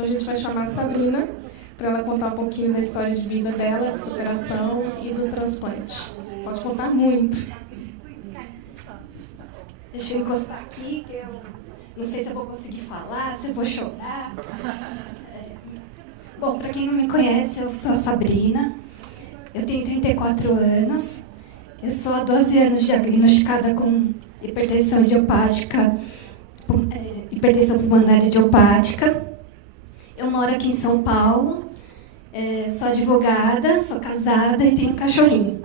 Então a gente vai chamar a Sabrina para ela contar um pouquinho da história de vida dela, de superação e do transplante. Pode contar muito. Deixa eu encostar aqui, que eu não sei se eu vou conseguir falar, se eu vou chorar. Bom, para quem não me conhece, eu sou a Sabrina, eu tenho 34 anos, eu sou há 12 anos diagnosticada com hipertensão idiopática, hipertensão pulmonar idiopática. Eu moro aqui em São Paulo, sou advogada, sou casada e tenho um cachorrinho.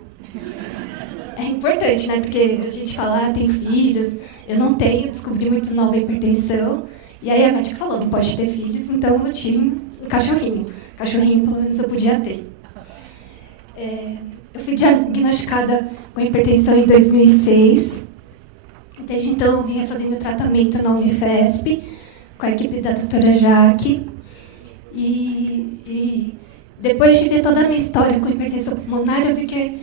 É importante, né? Porque a gente fala, tem filhos, eu não tenho, descobri muito nova a hipertensão. E aí a médica falou, não pode ter filhos, então eu tive um cachorrinho. Cachorrinho, pelo menos, eu podia ter. Eu fui diagnosticada com hipertensão em 2006. Desde então, eu vinha fazendo tratamento na Unifesp, com a equipe da doutora Jaque. E depois de ver toda a minha história com hipertensão pulmonar, eu vi que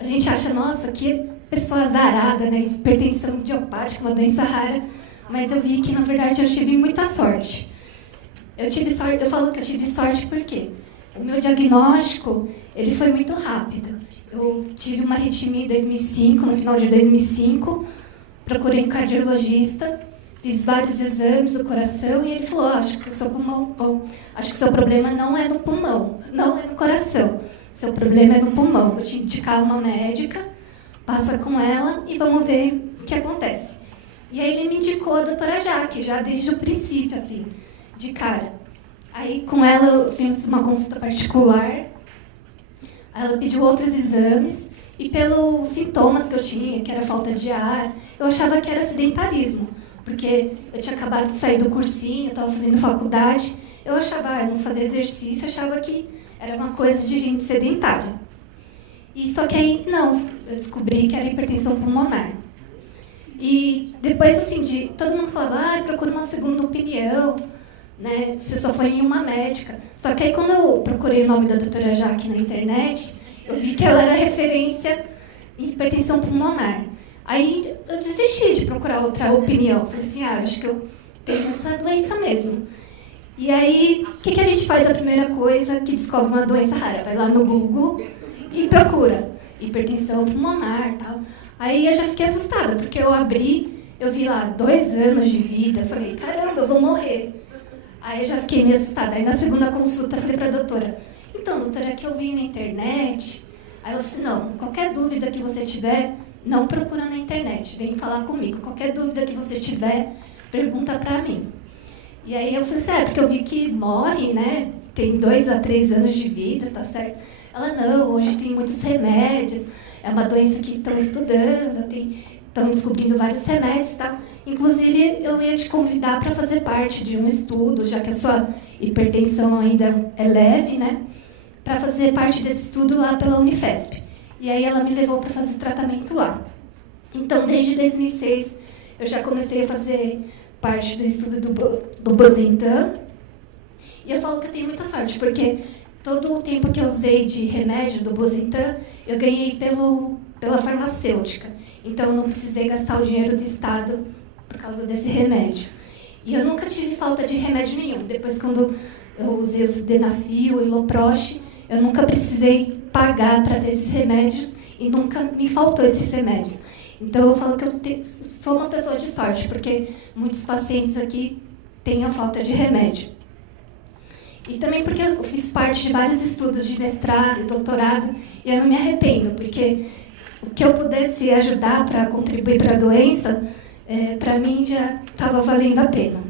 a gente acha, nossa, que pessoa azarada, né? Hipertensão idiopática, uma doença rara. Mas eu vi que, na verdade, eu tive muita sorte. Eu falo que eu tive sorte porque o meu diagnóstico ele foi muito rápido. Eu tive uma arritmia em 2005, no final de 2005, procurei um cardiologista, fiz vários exames do coração e ele falou, acho que o seu problema não é no pulmão, não é no coração, seu problema é no pulmão. Vou te indicar uma médica, passa com ela e vamos ver o que acontece. E aí ele me indicou a doutora Jaque, já desde o princípio, assim, de cara. Aí com ela eu fiz uma consulta particular, ela pediu outros exames e pelos sintomas que eu tinha, que era falta de ar, eu achava que era sedentarismo, porque eu tinha acabado de sair do cursinho, eu estava fazendo faculdade, eu achava, eu não fazia exercício, eu achava que era uma coisa de gente sedentária. E só que aí, não, eu descobri que era hipertensão pulmonar. E depois, assim, todo mundo falava, procura uma segunda opinião, né? Você só foi em uma médica. Só que aí, quando eu procurei o nome da doutora Jaque na internet, eu vi que ela era referência em hipertensão pulmonar. Aí eu desisti de procurar outra opinião. Falei assim, acho que eu tenho essa doença mesmo. E aí, o que a gente faz? A primeira coisa que descobre uma doença rara, vai lá no Google e procura hipertensão pulmonar, tal. Aí eu já fiquei assustada, porque eu abri, eu vi lá 2 anos de vida, falei, caramba, eu vou morrer. Aí eu já fiquei meio assustada. Aí na segunda consulta eu falei para a doutora, então, doutora, é que eu vi na internet. Aí ela disse, não, qualquer dúvida que você tiver, não procura na internet, vem falar comigo. Qualquer dúvida que você tiver, pergunta para mim. E aí eu falei assim, porque eu vi que morre, né? Tem 2 a 3 anos de vida, tá certo? Ela, não, hoje tem muitos remédios, é uma doença que estão estudando, estão descobrindo vários remédios e tal. Inclusive, eu ia te convidar para fazer parte de um estudo, já que a sua hipertensão ainda é leve, né? Para fazer parte desse estudo lá pela Unifesp. E aí ela me levou para fazer tratamento lá. Então, desde 2006, eu já comecei a fazer parte do estudo do Butantan. E eu falo que eu tenho muita sorte, porque todo o tempo que eu usei de remédio do Butantan, eu ganhei pela farmacêutica. Então, eu não precisei gastar o dinheiro do Estado por causa desse remédio. E eu nunca tive falta de remédio nenhum. Depois, quando eu usei o Sildenafil e o Loprost, eu nunca precisei pagar para ter esses remédios e nunca me faltou esses remédios. Então, eu falo que eu sou uma pessoa de sorte, porque muitos pacientes aqui têm a falta de remédio. E também porque eu fiz parte de vários estudos de mestrado e doutorado, e eu não me arrependo, porque o que eu pudesse ajudar para contribuir para a doença, para mim já estava valendo a pena.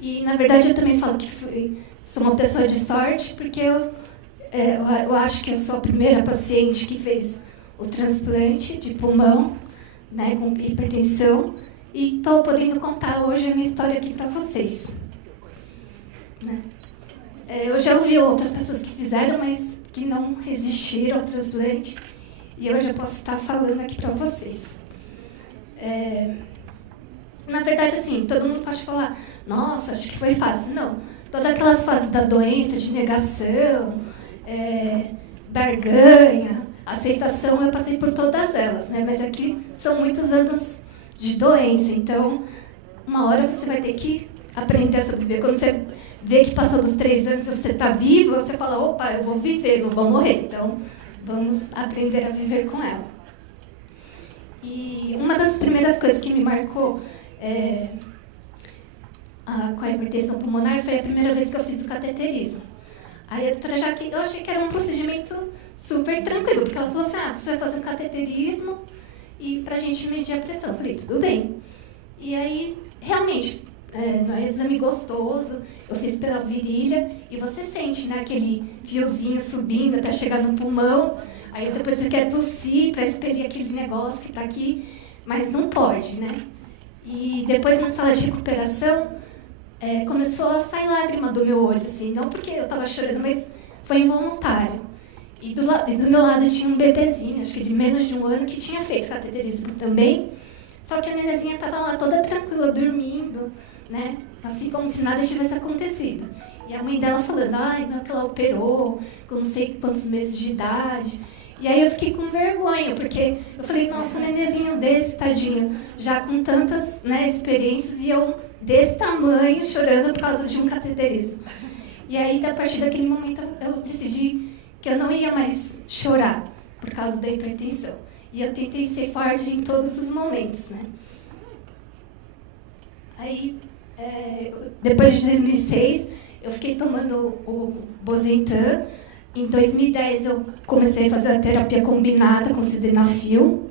E, na verdade, eu também falo que sou uma pessoa de sorte, porque eu acho que eu sou a primeira paciente que fez o transplante de pulmão, né, com hipertensão, e estou podendo contar hoje a minha história aqui para vocês. Né? Eu já ouvi outras pessoas que fizeram, mas que não resistiram ao transplante, e hoje eu posso estar falando aqui para vocês. Na verdade, assim, todo mundo pode falar, nossa, acho que foi fácil. Não, todas aquelas fases da doença, de negação, barganha, aceitação, eu passei por todas elas, né? Mas aqui são muitos anos de doença, então uma hora você vai ter que aprender a sobreviver. Quando você vê que passou dos 3 anos e você está vivo, você fala, opa, eu vou viver, não vou morrer. Então, vamos aprender a viver com ela. E uma das primeiras coisas que me marcou com a hipertensão pulmonar foi a primeira vez que eu fiz o cateterismo. Aí a doutora Jaque, eu achei que era um procedimento super tranquilo, porque ela falou assim, você vai fazer um cateterismo e pra gente medir a pressão. Eu falei, tudo bem. E aí, realmente, no exame gostoso, eu fiz pela virilha e você sente, né, aquele fiozinho subindo até chegar no pulmão. Aí depois você quer tossir para expelir aquele negócio que está aqui, mas não pode, né? E depois na sala de recuperação, começou a sair lágrima do meu olho, assim, não porque eu estava chorando, mas foi involuntário. E do meu lado tinha um bebezinho, acho que de menos de 1 ano, que tinha feito cateterismo também, só que a nenenzinha estava lá toda tranquila, dormindo, né? Assim como se nada tivesse acontecido. E a mãe dela falando, não, que ela operou, com não sei quantos meses de idade. E aí eu fiquei com vergonha, porque eu falei, nossa, um nenenzinho desse, tadinho, já com tantas, né, experiências, e eu desse tamanho, chorando por causa de um cateterismo. E aí, a partir daquele momento, eu decidi que eu não ia mais chorar por causa da hipertensão. E eu tentei ser forte em todos os momentos, né? Aí, depois de 2006, eu fiquei tomando o Bosentan. Em 2010, eu comecei a fazer a terapia combinada com sildenafil.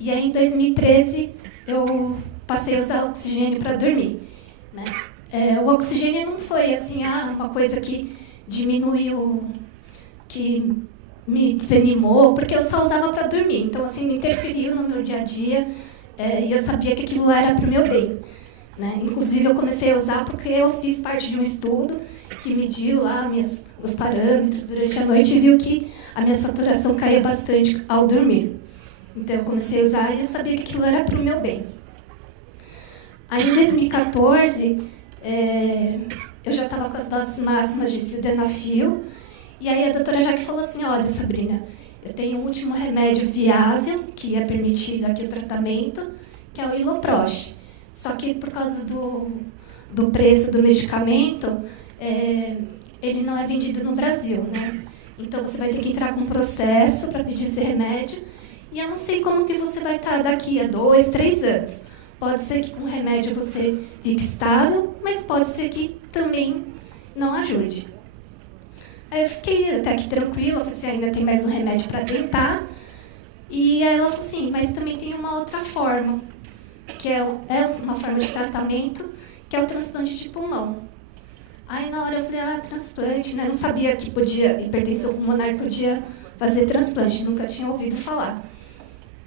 E aí, em 2013, eu passei a usar oxigênio para dormir, né? O oxigênio não foi assim, uma coisa que diminuiu, que me desanimou, porque eu só usava para dormir. Então, assim, não interferiu no meu dia a dia, e eu sabia que aquilo era para o meu bem, né? Inclusive, eu comecei a usar porque eu fiz parte de um estudo que mediu lá os parâmetros durante a noite e viu que a minha saturação caía bastante ao dormir. Então, eu comecei a usar e eu sabia que aquilo era para o meu bem. Aí, em 2014, eu já estava com as doses máximas de sildenafil, e aí a doutora Jaque falou assim, olha, Sabrina, eu tenho um último remédio viável, que é permitido aqui o tratamento, que é o Iloprost. Só que por causa do preço do medicamento, ele não é vendido no Brasil, né? Então você vai ter que entrar com um processo para pedir esse remédio, e eu não sei como que você vai estar daqui a 2, 3 anos. Pode ser que com o remédio você fique estável, mas pode ser que também não ajude. Aí eu fiquei até que tranquila, eu falei assim, ainda tem mais um remédio para tentar. E aí ela falou assim, mas também tem uma outra forma, que é uma forma de tratamento, que é o transplante de pulmão. Aí na hora eu falei, transplante, né? Não sabia que hipertensão pulmonar podia fazer transplante, nunca tinha ouvido falar.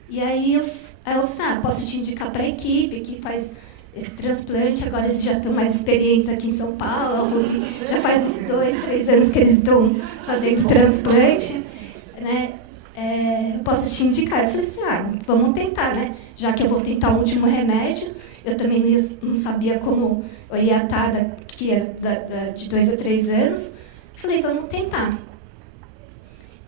E aí ela falou assim, posso te indicar para a equipe que faz esse transplante, agora eles já estão mais experientes aqui em São Paulo. Ela falou assim, já faz uns 2, 3 anos que eles estão fazendo transplante, né? Eu posso te indicar. Eu falei assim, vamos tentar, né? Já que eu vou tentar o último remédio, eu também não sabia como eu ia estar daqui de 2 a 3 anos. Falei, vamos tentar.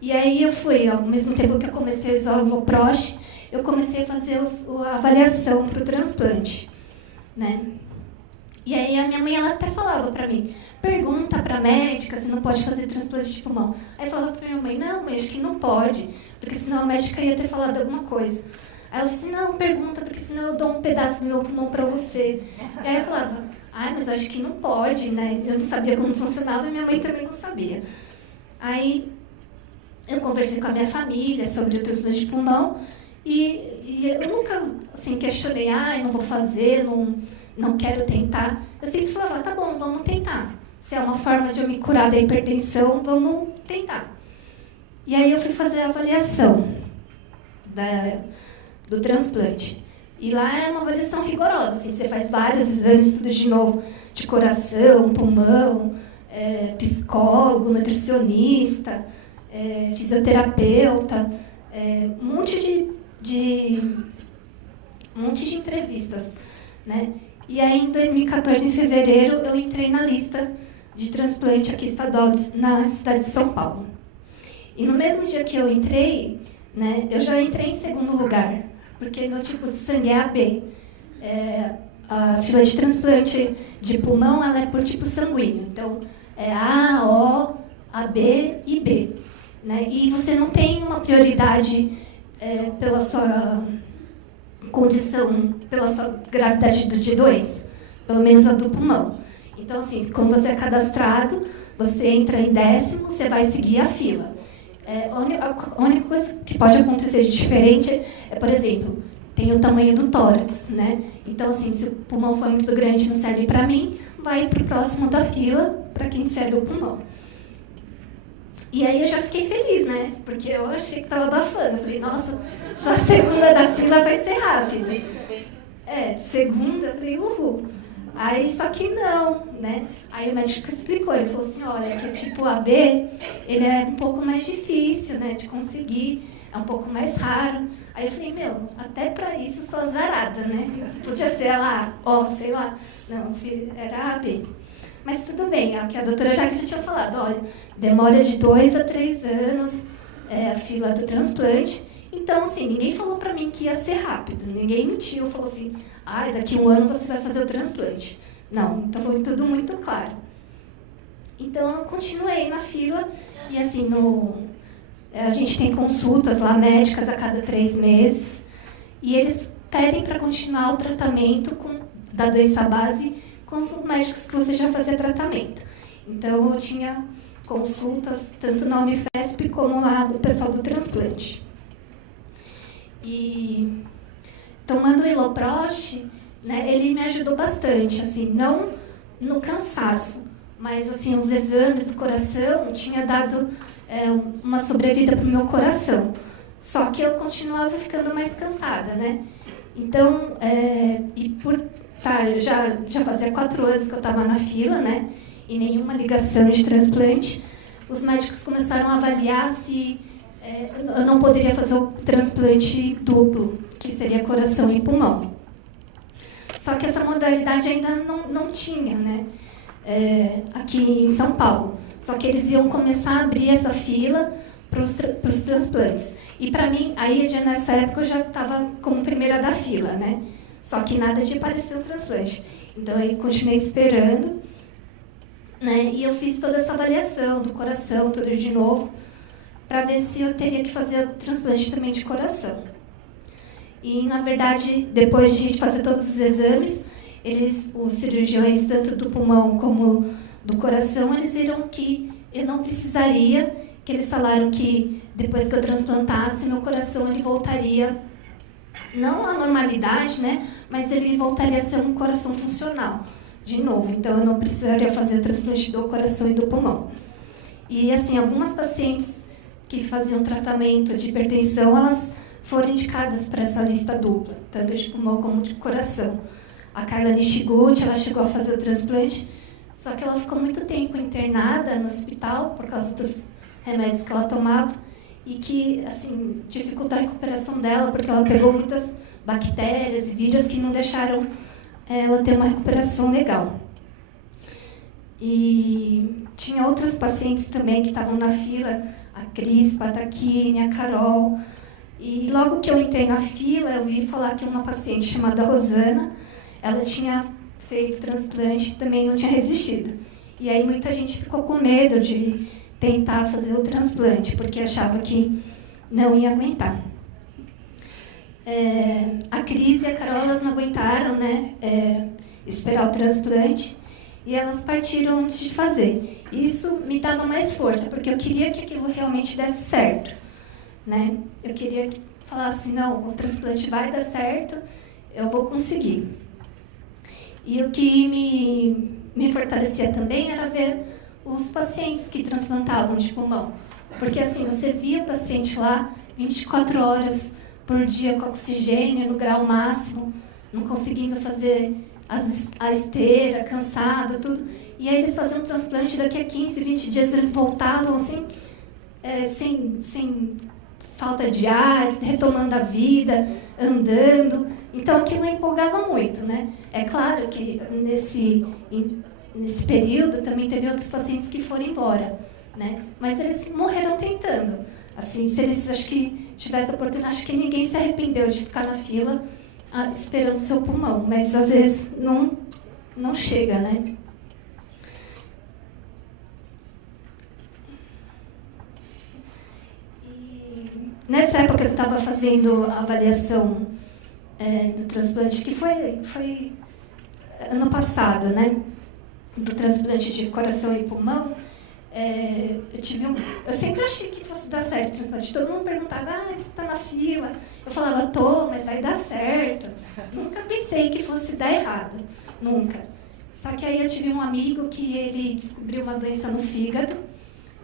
E aí eu fui, ao mesmo tempo que eu comecei a usar o Iloprost, eu comecei a fazer a avaliação para o transplante, né? E aí a minha mãe, ela até falava para mim, pergunta para a médica se não pode fazer transplante de pulmão. Aí eu falava para minha mãe, não, mãe, acho que não pode, porque senão a médica ia ter falado alguma coisa. Aí ela disse assim, não, pergunta, porque senão eu dou um pedaço do meu pulmão para você. E aí eu falava, mas eu acho que não pode, né? Eu não sabia como funcionava e minha mãe também não sabia. Aí eu conversei com a minha família sobre o transplante de pulmão e eu nunca assim, questionei, não vou fazer, não quero tentar. Eu sempre falava, tá bom, vamos tentar. Se é uma forma de eu me curar da hipertensão, vamos tentar. E aí eu fui fazer a avaliação do transplante. E lá é uma avaliação rigorosa, assim, você faz vários exames, tudo de novo, de coração, pulmão, psicólogo, nutricionista, fisioterapeuta, um monte de entrevistas, né? E aí, em 2014, em fevereiro, eu entrei na lista de transplante aqui estadual na cidade de São Paulo. E no mesmo dia que eu entrei, né, eu já entrei em segundo lugar, porque meu tipo de sangue é AB. a fila de transplante de pulmão, ela é por tipo sanguíneo. Então, é A, O, AB e B. Né? E você não tem uma prioridade pela sua condição, pela sua gravidade do D2, pelo menos a do pulmão. Então, assim, quando você é cadastrado, você entra em 10º, você vai seguir a fila. A única coisa que pode acontecer de diferente é, por exemplo, tem o tamanho do tórax, né? Então, assim, se o pulmão for muito grande e não serve para mim, vai para o próximo da fila, para quem serve o pulmão. E aí eu já fiquei feliz, né? Porque eu achei que estava abafando. Eu falei, nossa, só a segunda da fila vai ser rápida. Segunda, eu falei, uhul. Aí, só que não, né? Aí o médico explicou, ele falou assim, olha, que o tipo AB, ele é um pouco mais difícil, né, de conseguir, é um pouco mais raro. Aí eu falei, até para isso eu sou azarada, né? Podia ser lá, sei lá. Não, era AB. Mas tudo bem, é o que a doutora Jaque já tinha falado, olha, demora de 2 a 3 anos a fila do transplante. Então, assim, ninguém falou para mim que ia ser rápido, ninguém mentiu, falou assim, daqui a 1 ano você vai fazer o transplante. Não, então foi tudo muito claro. Então, eu continuei na fila e, assim, a gente tem consultas lá médicas a cada 3 meses e eles pedem para continuar o tratamento da doença base com os médicos que você já fazia tratamento. Então, eu tinha consultas tanto na Unifesp como lá do pessoal do transplante. E tomando o Iloprost, né, ele me ajudou bastante, assim, não no cansaço, mas assim, os exames do coração tinha dado uma sobrevida para o meu coração. Só que eu continuava ficando mais cansada, né? Então, já fazia 4 anos que eu estava na fila, né? E nenhuma ligação de transplante. Os médicos começaram a avaliar se eu não poderia fazer o transplante duplo, que seria coração e pulmão. Só que essa modalidade ainda não tinha, né? Aqui em São Paulo. Só que eles iam começar a abrir essa fila para os transplantes. E para mim, aí já nessa época eu já estava como primeira da fila, né? Só que nada de aparecer o transplante. Então aí continuei esperando, né? E eu fiz toda essa avaliação do coração, tudo de novo, para ver se eu teria que fazer o transplante também de coração. E, na verdade, depois de fazer todos os exames, os cirurgiões, tanto do pulmão como do coração, eles viram que eu não precisaria, que eles falaram que depois que eu transplantasse, meu coração ele voltaria, não à normalidade, né, mas ele voltaria a ser um coração funcional, de novo. Então, eu não precisaria fazer o transplante do coração e do pulmão. E, assim, algumas pacientes que faziam tratamento de hipertensão, elas foram indicadas para essa lista dupla, tanto de pulmão como de coração. A Carla Nishiguchi, ela chegou a fazer o transplante, só que ela ficou muito tempo internada no hospital por causa dos remédios que ela tomava e que, assim, dificultou a recuperação dela, porque ela pegou muitas bactérias e vírus que não deixaram ela ter uma recuperação legal. E tinha outras pacientes também que estavam na fila, a Cris, a Taquine, a Carol. E logo que eu entrei na fila, eu vi falar que uma paciente chamada Rosana, ela tinha feito transplante e também não tinha resistido. E aí muita gente ficou com medo de tentar fazer o transplante, porque achava que não ia aguentar. A Cris e a Carol, elas não aguentaram, né, esperar o transplante, e elas partiram antes de fazer. Isso me dava mais força, porque eu queria que aquilo realmente desse certo, né? Eu queria falar assim, não, o transplante vai dar certo, eu vou conseguir. E o que me fortalecia também era ver os pacientes que transplantavam de pulmão. Porque, assim, você via o paciente lá 24 horas por dia com oxigênio no grau máximo, não conseguindo fazer a esteira, cansado, tudo. E aí eles faziam um transplante, daqui a 15, 20 dias eles voltavam, assim, sem falta de ar, retomando a vida, andando. Então, aquilo empolgava muito, né? É claro que nesse período também teve outros pacientes que foram embora, né? Mas eles morreram tentando. Assim, se eles, acho que tivessem a oportunidade, acho que ninguém se arrependeu de ficar na fila esperando seu pulmão, mas às vezes não chega, né? E nessa época eu estava fazendo a avaliação do transplante, que foi ano passado, né? Do transplante de coração e pulmão. Eu sempre achei que fosse dar certo o transplante. Todo mundo perguntava, você está na fila? Eu falava, mas vai dar certo. Nunca pensei que fosse dar errado, nunca. Só que aí eu tive um amigo que ele descobriu uma doença no fígado,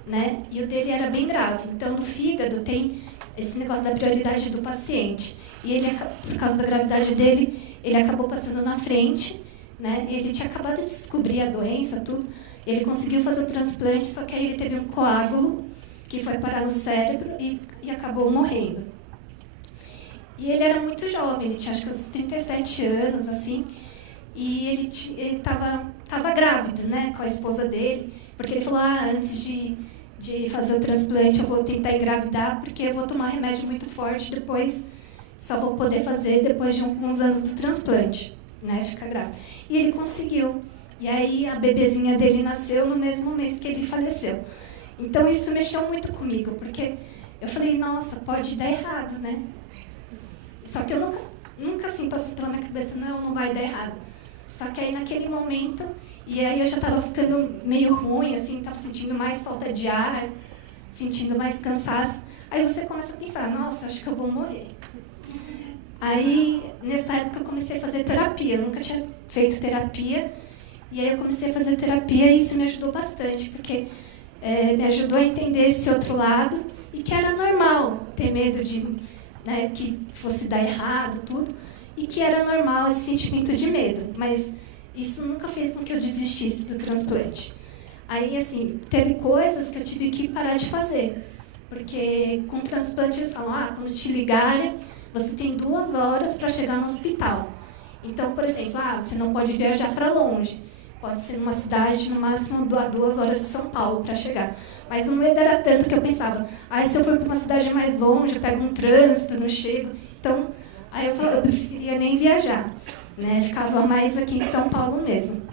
né? E o dele era bem grave. Então, no fígado tem esse negócio da prioridade do paciente. E ele, por causa da gravidade dele, ele acabou passando na frente, né? Ele tinha acabado de descobrir a doença, tudo. Ele conseguiu fazer o transplante, só que aí ele teve um coágulo que foi parar no cérebro e acabou morrendo. E ele era muito jovem, ele tinha acho que uns 37 anos, assim, e ele estava grávido, né, com a esposa dele, porque ele falou, antes de fazer o transplante eu vou tentar engravidar, porque eu vou tomar remédio muito forte, depois só vou poder fazer depois de alguns anos do transplante, né, ficar grávida. E ele conseguiu. E aí a bebezinha dele nasceu no mesmo mês que ele faleceu. Então isso mexeu muito comigo, porque eu falei, nossa, pode dar errado, né? Só que eu nunca assim passou pela minha cabeça, não vai dar errado. Só que aí naquele momento, e aí eu já estava ficando meio ruim, assim, estava sentindo mais falta de ar, sentindo mais cansaço. Aí você começa a pensar, nossa, acho que eu vou morrer. Aí nessa época eu comecei a fazer terapia, eu nunca tinha feito terapia. E aí eu comecei a fazer terapia e isso me ajudou bastante, porque me ajudou a entender esse outro lado e que era normal ter medo de, né, que fosse dar errado, tudo, e que era normal esse sentimento de medo, mas isso nunca fez com que eu desistisse do transplante. Aí, assim, teve coisas que eu tive que parar de fazer, porque com transplante eles falam, quando te ligarem, você tem 2 horas para chegar no hospital. Então, por exemplo, você não pode viajar para longe. Pode ser numa cidade, no máximo, 2 horas de São Paulo para chegar. Mas o medo era tanto que eu pensava, se eu for para uma cidade mais longe, eu pego um trânsito, não chego. Então, aí eu preferia nem viajar, né? Ficava mais aqui em São Paulo mesmo.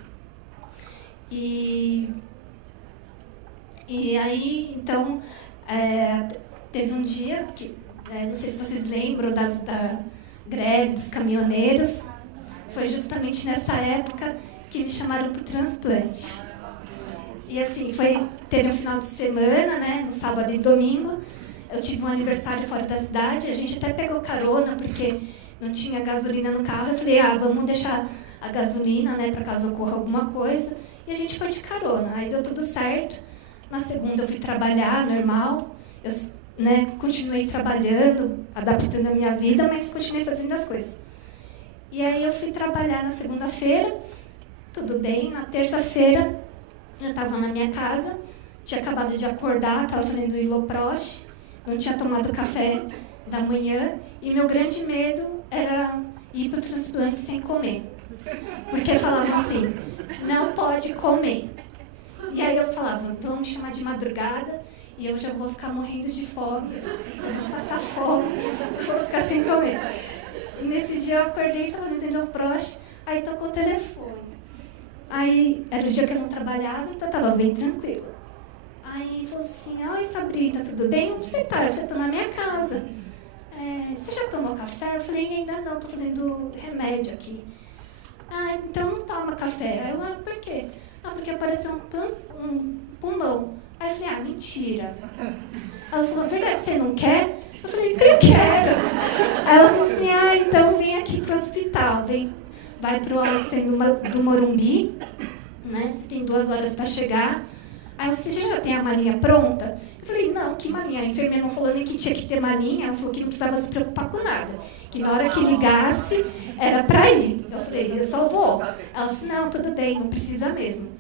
E aí, então, teve um dia que, não sei se vocês lembram da greve dos caminhoneiros, foi justamente nessa época que me chamaram para o transplante. E assim, teve um final de semana, né, no sábado e domingo, eu tive um aniversário fora da cidade, a gente até pegou carona, porque não tinha gasolina no carro, eu falei, vamos deixar a gasolina, né, para caso ocorra alguma coisa, e a gente foi de carona, aí deu tudo certo. Na segunda eu fui trabalhar, normal, eu, né, continuei trabalhando, adaptando a minha vida, mas continuei fazendo as coisas. E aí eu fui trabalhar na segunda-feira, tudo bem. Na terça-feira, eu estava na minha casa, tinha acabado de acordar, estava fazendo Iloprost, não tinha tomado café da manhã, e meu grande medo era ir para o transplante sem comer. Porque falavam assim, não pode comer. E aí eu falava, vão me chamar de madrugada, e eu já vou ficar morrendo de fome, eu vou passar fome, eu vou ficar sem comer. E nesse dia eu acordei, estava fazendo Iloprost, aí tocou o telefone. Aí, era o dia que eu não trabalhava, então eu estava bem tranquilo. Aí falou assim, oi Sabrina, tudo bem? Onde você está? Eu falei, estou na minha casa. Você já tomou café? Eu falei, ainda não, estou fazendo remédio aqui. Então não toma café. Aí eu, por quê? Porque apareceu um pulmão. Aí eu falei, mentira. Ela falou, verdade, você não quer? Eu falei, eu quero. Aí ela falou assim, então vem aqui para o hospital, vai para o Einstein do Morumbi, né? Você tem 2 horas para chegar. Aí ela disse, você já tem a malinha pronta? Eu falei, não, que malinha? A enfermeira não falou nem que tinha que ter malinha, ela falou que não precisava se preocupar com nada. Que na hora que ligasse, era para ir. Eu falei, eu só vou. Ela disse, não, tudo bem, não precisa mesmo.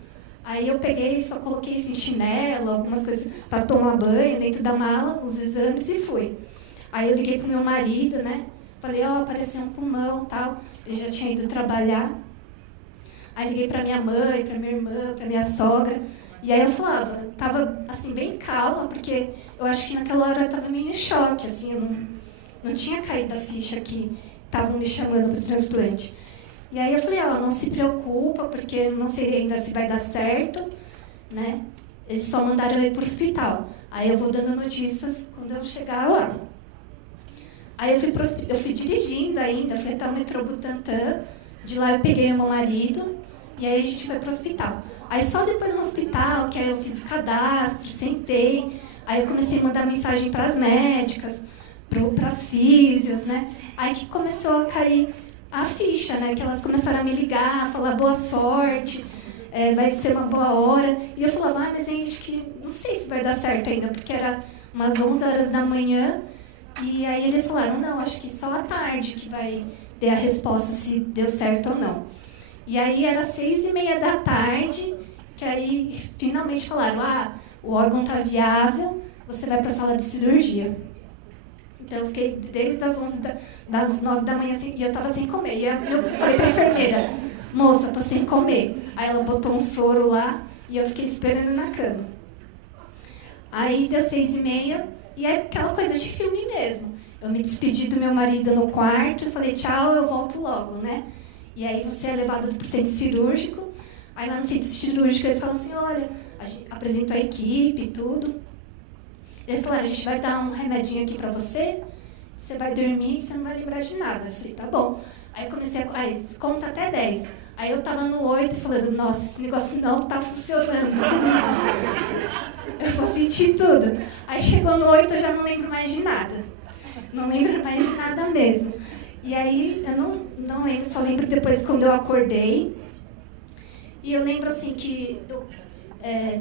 Aí eu peguei, só coloquei assim, chinelo, algumas coisas para tomar banho dentro da mala, os exames e fui. Aí eu liguei pro meu marido, né? Falei, apareceu um pulmão e tal. Ele já tinha ido trabalhar. Aí liguei para minha mãe, para minha irmã, para minha sogra. E aí eu falava, tava assim bem calma, porque eu acho que naquela hora eu estava meio em choque, assim, eu não tinha caído a ficha que estavam me chamando para o transplante. E aí eu falei, não se preocupa, porque não sei ainda se vai dar certo, né? Eles só mandaram eu ir para o hospital. Aí eu vou dando notícias quando eu chegar lá. Aí eu fui dirigindo ainda, fui até o metrô Butantã. De lá eu peguei o meu marido e aí a gente foi para o hospital. Aí só depois no hospital, que aí eu fiz o cadastro, sentei. Aí eu comecei a mandar mensagem para as médicas, para as físios, né? Aí que começou a cair a ficha, né? Que elas começaram a me ligar, a falar boa sorte, vai ser uma boa hora. E eu falava, mas acho que não sei se vai dar certo ainda, porque era umas 11 horas da manhã. E aí eles falaram, não, acho que só à tarde que vai ter a resposta se deu certo ou não. E aí era 6h30 da tarde, que aí finalmente falaram, o órgão está viável, você vai para a sala de cirurgia. Então eu fiquei desde as 9 da manhã assim, e eu estava sem comer. E eu falei para a enfermeira, moça, estou sem comer. Aí ela botou um soro lá e eu fiquei esperando na cama. Aí deu 6h30 e é aquela coisa de filme mesmo. Eu me despedi do meu marido no quarto, falei tchau, eu volto logo, né? E aí você é levado para o centro cirúrgico. Aí lá no centro cirúrgico eles falam assim, olha, a gente apresentou a equipe e tudo. Eles falaram, a gente vai dar um remedinho aqui pra você vai dormir e você não vai lembrar de nada. Eu falei, tá bom. Aí eu comecei conta até 10. Aí eu tava no 8 falando, nossa, esse negócio não tá funcionando. Eu vou sentir tudo. Aí chegou no 8, eu já não lembro mais de nada. Não lembro mais de nada mesmo. E aí eu não lembro, só lembro depois quando eu acordei. E eu lembro assim que...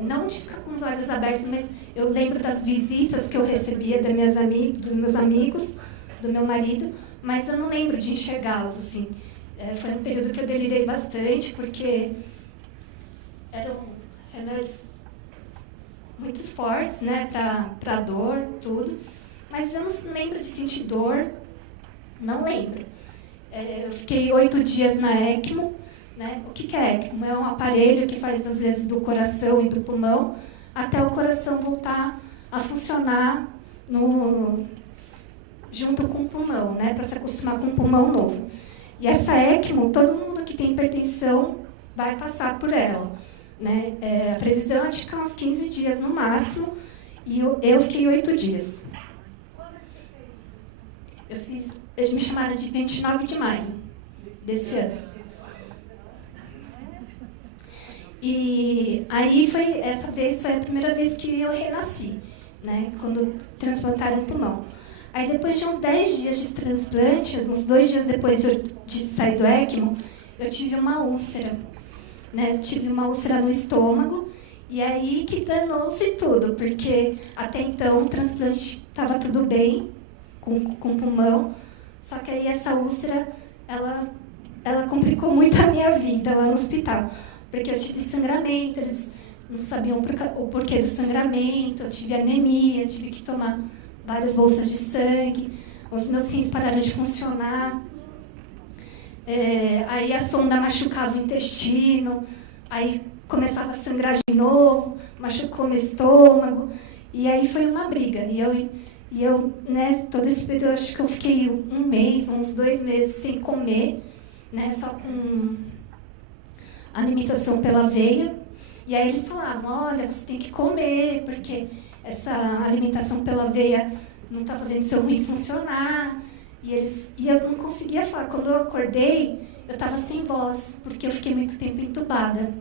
não de ficar com os olhos abertos, mas eu lembro das visitas que eu recebia dos meus amigos, do meu marido, mas eu não lembro de enxergá-los, assim. Foi um período que eu delirei bastante, porque eram remédios muito fortes, né, para dor, tudo, mas eu não lembro de sentir dor, não lembro. Eu fiquei 8 dias na ECMO. Né? O que é ECMO? É um aparelho que faz, às vezes, do coração e do pulmão até o coração voltar a funcionar junto com o pulmão, né? Para se acostumar com o pulmão novo. E essa ECMO, todo mundo que tem hipertensão vai passar por ela. Né? A previsão é de ficar uns 15 dias no máximo, e eu fiquei 8 dias. Eles me chamaram de 29 de maio desse ano. E aí essa vez foi a primeira vez que eu renasci, né, quando transplantaram o pulmão. Aí depois de uns 10 dias de transplante, uns 2 dias depois de sair do ECMO, eu tive uma úlcera. Né, eu tive uma úlcera no estômago, e aí que danou-se tudo, porque até então o transplante estava tudo bem com o pulmão, só que aí essa úlcera, ela complicou muito a minha vida lá no hospital. Porque eu tive sangramento, eles não sabiam o porquê do sangramento, eu tive anemia, tive que tomar várias bolsas de sangue, os meus rins pararam de funcionar, aí a sonda machucava o intestino, aí começava a sangrar de novo, machucou meu estômago, e aí foi uma briga. E eu né, todo esse período, acho que eu fiquei um mês, uns 2 meses sem comer, né, só com alimentação pela veia, e aí eles falavam, olha, você tem que comer, porque essa alimentação pela veia não está fazendo seu rim funcionar, e eu não conseguia falar. Quando eu acordei, eu estava sem voz, porque eu fiquei muito tempo entubada.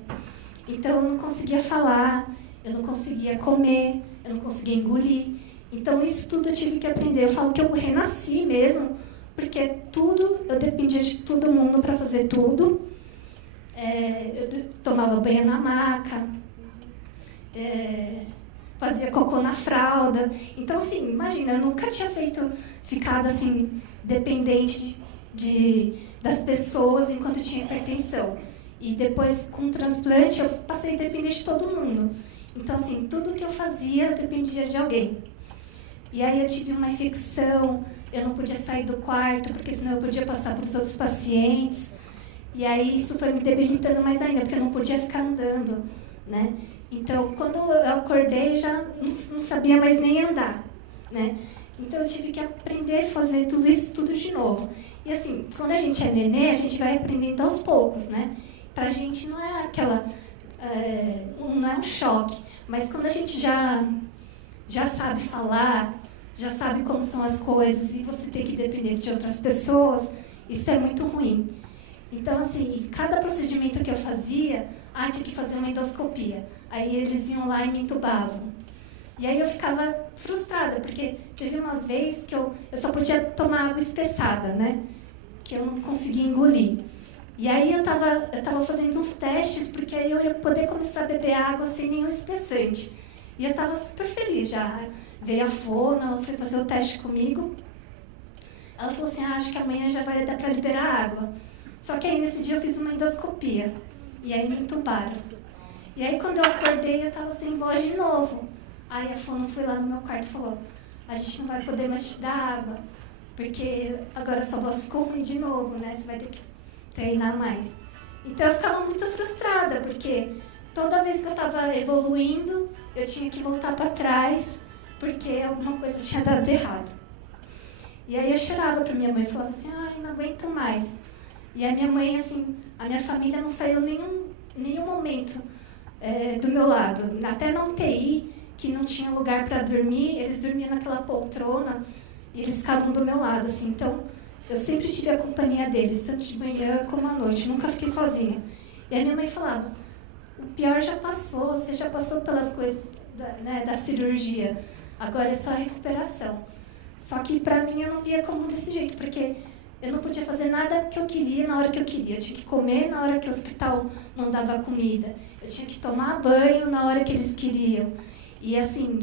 Então eu não conseguia falar, eu não conseguia comer, eu não conseguia engolir. Então isso tudo eu tive que aprender. Eu falo que eu renasci mesmo, porque tudo, eu dependia de todo mundo para fazer tudo. Eu tomava banho na maca, fazia cocô na fralda. Então, assim, imagina, eu nunca tinha ficado assim, dependente das pessoas enquanto eu tinha hipertensão. E depois, com o transplante, eu passei a depender de todo mundo. Então, assim, tudo que eu fazia, eu dependia de alguém. E aí eu tive uma infecção, eu não podia sair do quarto, porque senão eu podia passar para os outros pacientes. E aí isso foi me debilitando mais ainda, porque eu não podia ficar andando, né? Então, quando eu acordei, eu já não sabia mais nem andar, né? Então, eu tive que aprender a fazer tudo isso tudo de novo. E assim, quando a gente é nenê, a gente vai aprendendo aos poucos, né? Pra gente não é aquela... não é um choque. Mas quando a gente já sabe falar, já sabe como são as coisas e você tem que depender de outras pessoas, isso é muito ruim. Então, assim, cada procedimento que eu fazia, tinha que fazer uma endoscopia. Aí eles iam lá e me entubavam. E aí eu ficava frustrada, porque teve uma vez que eu só podia tomar água espessada, né? Que eu não conseguia engolir. E aí eu tava fazendo uns testes, porque aí eu ia poder começar a beber água sem nenhum espessante. E eu estava super feliz já. Veio a fono, ela foi fazer o teste comigo. Ela falou assim, acho que amanhã já vai dar para liberar água. Só que aí nesse dia eu fiz uma endoscopia. E aí me entubaram. E aí quando eu acordei, eu estava sem voz de novo. Aí a fono foi lá no meu quarto e falou, a gente não vai poder mais te dar água, porque agora sua voz ficou ruim de novo, né? Você vai ter que treinar mais. Então eu ficava muito frustrada, porque toda vez que eu estava evoluindo, eu tinha que voltar para trás, porque alguma coisa tinha dado errado. E aí eu chorava para minha mãe, falava assim, não aguento mais. E a minha mãe, assim, a minha família não saiu nenhum momento do meu lado. Até na UTI, que não tinha lugar para dormir, eles dormiam naquela poltrona e eles ficavam do meu lado, assim. Então, eu sempre tive a companhia deles, tanto de manhã como à noite, nunca fiquei sozinha. E a minha mãe falava, o pior já passou, você já passou pelas coisas da cirurgia, agora é só a recuperação. Só que para mim eu não via como desse jeito, porque eu não podia fazer nada que eu queria na hora que eu queria. Eu tinha que comer na hora que o hospital mandava comida. Eu tinha que tomar banho na hora que eles queriam. E assim,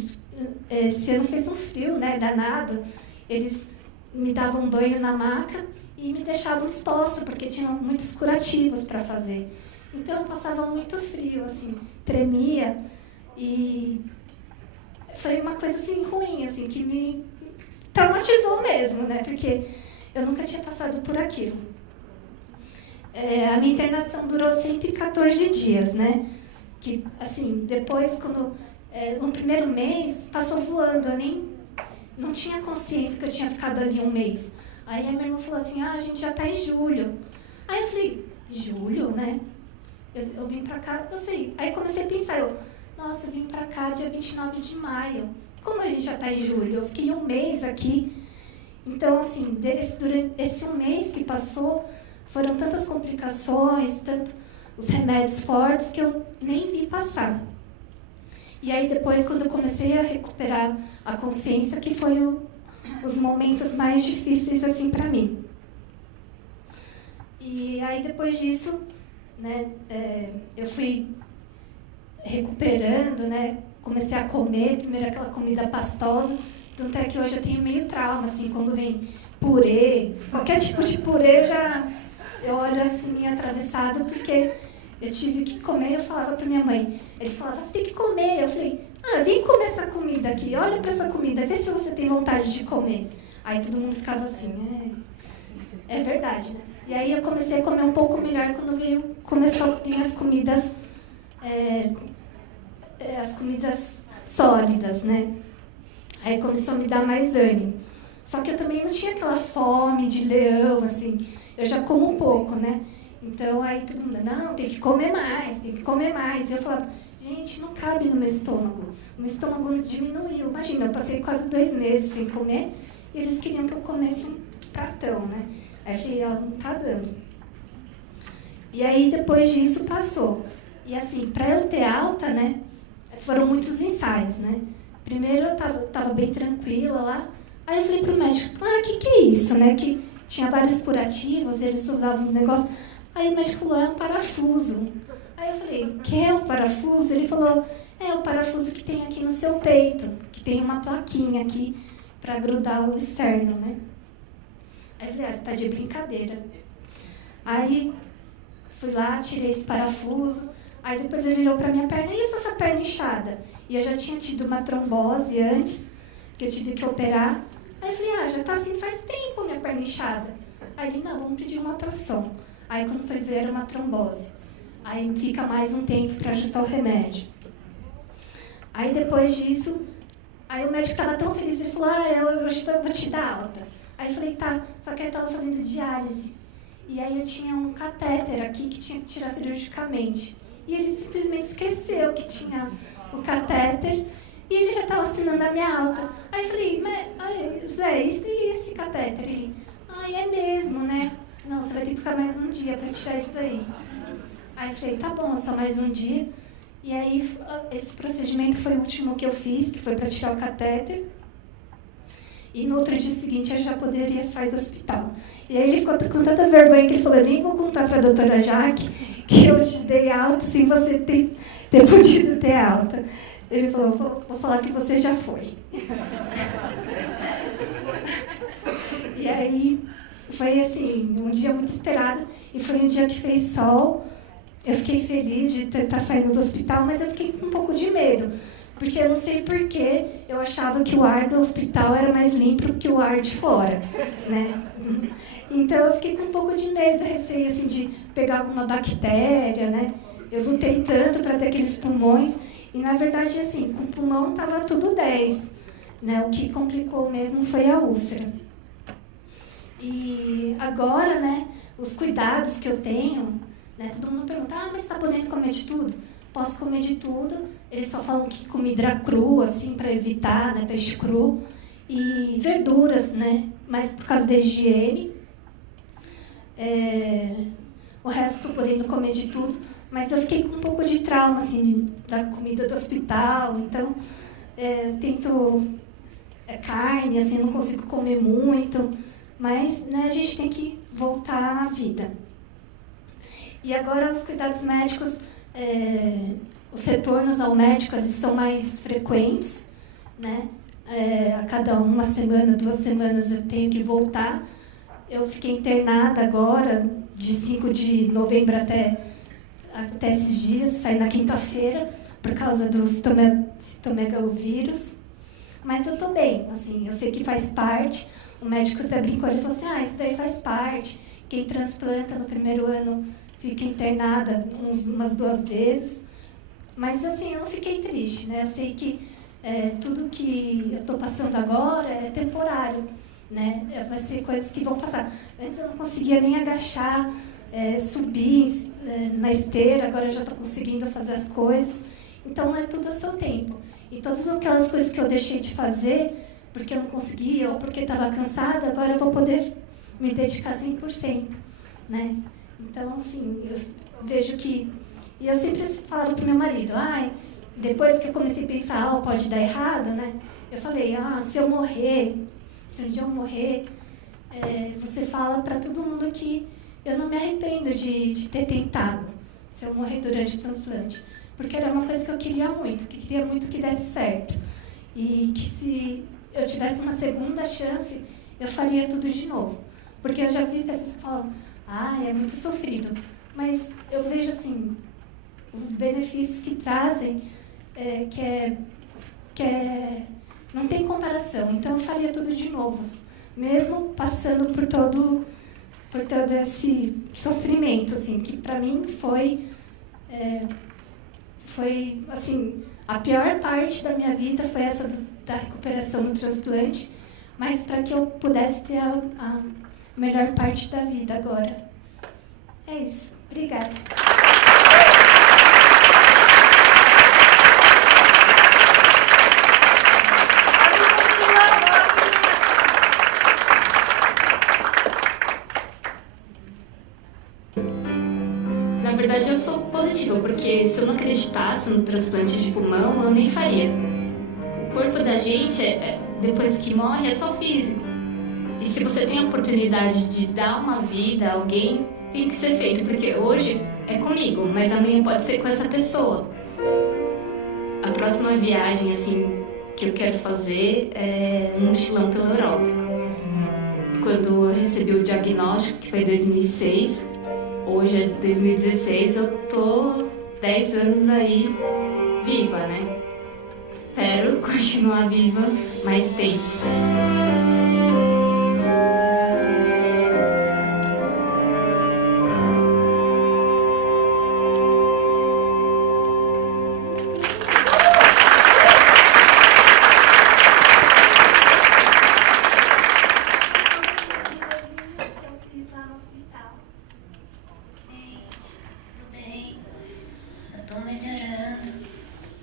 esse ano fez um frio, né, danado. Eles me davam banho na maca e me deixavam exposta, porque tinham muitos curativos para fazer. Então eu passava muito frio, assim, tremia. E foi uma coisa assim ruim, assim, que me traumatizou mesmo, né? Porque eu nunca tinha passado por aquilo. A minha internação durou 114 dias, né? Que, assim, depois, no primeiro mês, passou voando. Eu não tinha consciência que eu tinha ficado ali um mês. Aí a minha irmã falou assim, a gente já está em julho. Aí eu falei, julho, né? Eu vim pra cá, aí comecei a pensar, nossa, eu vim pra cá dia 29 de maio. Como a gente já está em julho? Eu fiquei um mês aqui. Então, assim, durante esse um mês que passou, foram tantas complicações, os remédios fortes, que eu nem vi passar. E aí, depois, quando eu comecei a recuperar a consciência, que foi os momentos mais difíceis, assim, para mim. E aí, depois disso, né, eu fui recuperando, né, comecei a comer, primeiro aquela comida pastosa, tanto é que hoje eu tenho meio trauma, assim, quando vem purê, qualquer tipo de purê, eu olho assim, meio atravessado, porque eu tive que comer. Eu falava para minha mãe, eles falavam, você tem que comer. Eu falei, vem comer essa comida aqui, olha para essa comida, vê se você tem vontade de comer. Aí todo mundo ficava assim, é verdade, né? E aí eu comecei a comer um pouco melhor quando começou a vir as comidas sólidas, né? Aí começou a me dar mais ânimo. Só que eu também não tinha aquela fome de leão, assim. Eu já como um pouco, né? Então, aí todo mundo, não, tem que comer mais, tem que comer mais. E eu falava, gente, não cabe no meu estômago. O meu estômago diminuiu. Imagina, eu passei quase 2 meses sem comer e eles queriam que eu comesse um pratão, né? Aí eu falei, não tá dando. E aí, depois disso, passou. E assim, para eu ter alta, né, foram muitos ensaios, né? Primeiro eu tava bem tranquila lá. Aí eu falei pro médico, que é isso, né? Que tinha vários curativos, eles usavam os negócios. Aí o médico falou, é um parafuso. Aí eu falei, que é um parafuso? Ele falou, é o parafuso que tem aqui no seu peito, que tem uma plaquinha aqui para grudar o externo, né? Aí eu falei, você tá de brincadeira. Aí fui lá, tirei esse parafuso. Aí depois ele olhou para minha perna, e essa perna inchada? E eu já tinha tido uma trombose antes, que eu tive que operar. Aí eu falei, já tá assim faz tempo minha perna inchada. Aí ele, não, vamos pedir uma ultrassom. Aí quando foi ver, era uma trombose. Aí fica mais um tempo para ajustar o remédio. Aí depois disso, aí o médico estava tão feliz, ele falou, hoje eu vou te dar alta. Aí eu falei, tá, só que eu estava fazendo diálise. E aí eu tinha um catéter aqui que tinha que tirar cirurgicamente. E ele simplesmente esqueceu que tinha o catéter e ele já estava assinando a minha alta. Aí eu falei, mas, José, e esse catéter? Ele, é mesmo, né? Não, você vai ter que ficar mais um dia para tirar isso daí. Aí eu falei, tá bom, só mais um dia. E aí esse procedimento foi o último que eu fiz, que foi para tirar o catéter. E no outro dia seguinte eu já poderia sair do hospital. E aí ele ficou com tanta vergonha que ele falou, nem vou contar para a doutora Jaque que eu te dei alta sem você ter podido ter alta. Ele falou, vou falar que você já foi. E aí foi assim, um dia muito esperado. E foi um dia que fez sol. Eu fiquei feliz de estar saindo do hospital, mas eu fiquei com um pouco de medo. Porque eu não sei porquê, eu achava que o ar do hospital era mais limpo que o ar de fora, né? Então eu fiquei com um pouco de medo, receio assim, de pegar alguma bactéria, né? Eu lutei tanto para ter aqueles pulmões e, na verdade, assim, com o pulmão estava tudo 10, né? O que complicou mesmo foi a úlcera. E agora, né, os cuidados que eu tenho, né? Todo mundo pergunta, mas você está podendo comer de tudo? Posso comer de tudo. Eles só falam que comida crua, assim, para evitar, né, peixe cru. E verduras, né, mas por causa da higiene. O resto estou podendo comer de tudo. Mas eu fiquei com um pouco de trauma, assim, da comida do hospital. Então, eu tento carne, assim, não consigo comer muito. Mas, né, a gente tem que voltar à vida. E agora os cuidados médicos... os retornos ao médico eles são mais frequentes, né? A cada 1 semana, 2 semanas eu tenho que voltar. Eu fiquei internada agora, de 5 de novembro até esses dias, saí na quinta-feira, por causa do citomegalovírus. Mas eu estou bem, assim, eu sei que faz parte. O médico até brincou, ele falou assim, isso daí faz parte. Quem transplanta no primeiro ano fica internada umas 2 vezes. Mas, assim, eu não fiquei triste, né? Eu sei que tudo que eu estou passando agora é temporário, né? Vai ser coisas que vão passar. Antes eu não conseguia nem agachar, subir na esteira, agora eu já estou conseguindo fazer as coisas. Então, é tudo a seu tempo. E todas aquelas coisas que eu deixei de fazer, porque eu não conseguia ou porque estava cansada, agora eu vou poder me dedicar 100%, né? Então, assim, eu vejo que... E eu sempre falava para o meu marido, depois que eu comecei a pensar, pode dar errado, né? Eu falei, se eu morrer, se um dia eu morrer, você fala para todo mundo que eu não me arrependo de ter tentado, se eu morrer durante o transplante. Porque era uma coisa que eu queria muito que desse certo. E que se eu tivesse uma segunda chance, eu faria tudo de novo. Porque eu já vi pessoas que falam, é muito sofrido. Mas eu vejo, assim, os benefícios que trazem, não tem comparação. Então, eu faria tudo de novo, mesmo passando por todo esse sofrimento, assim, que para mim foi, assim, a pior parte da minha vida foi essa da recuperação do transplante, mas para que eu pudesse ter a melhor parte da vida agora. É isso. Obrigada. Na verdade, eu sou positiva, porque se eu não acreditasse no transplante de pulmão, eu nem faria. O corpo da gente, depois que morre, é só físico. E se você tem a oportunidade de dar uma vida a alguém, tem que ser feito, porque hoje é comigo, mas amanhã pode ser com essa pessoa. A próxima viagem, assim, que eu quero fazer é um mochilão pela Europa. Quando eu recebi o diagnóstico, que foi em 2006, hoje é 2016, eu tô 10 anos aí viva, né? Espero continuar viva mais tempo. tô melhorando.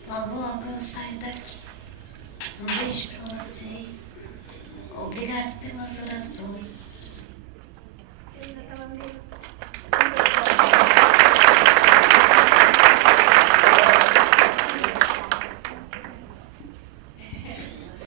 Logo, logo eu saio daqui. Um beijo pra vocês. Obrigado pelas orações.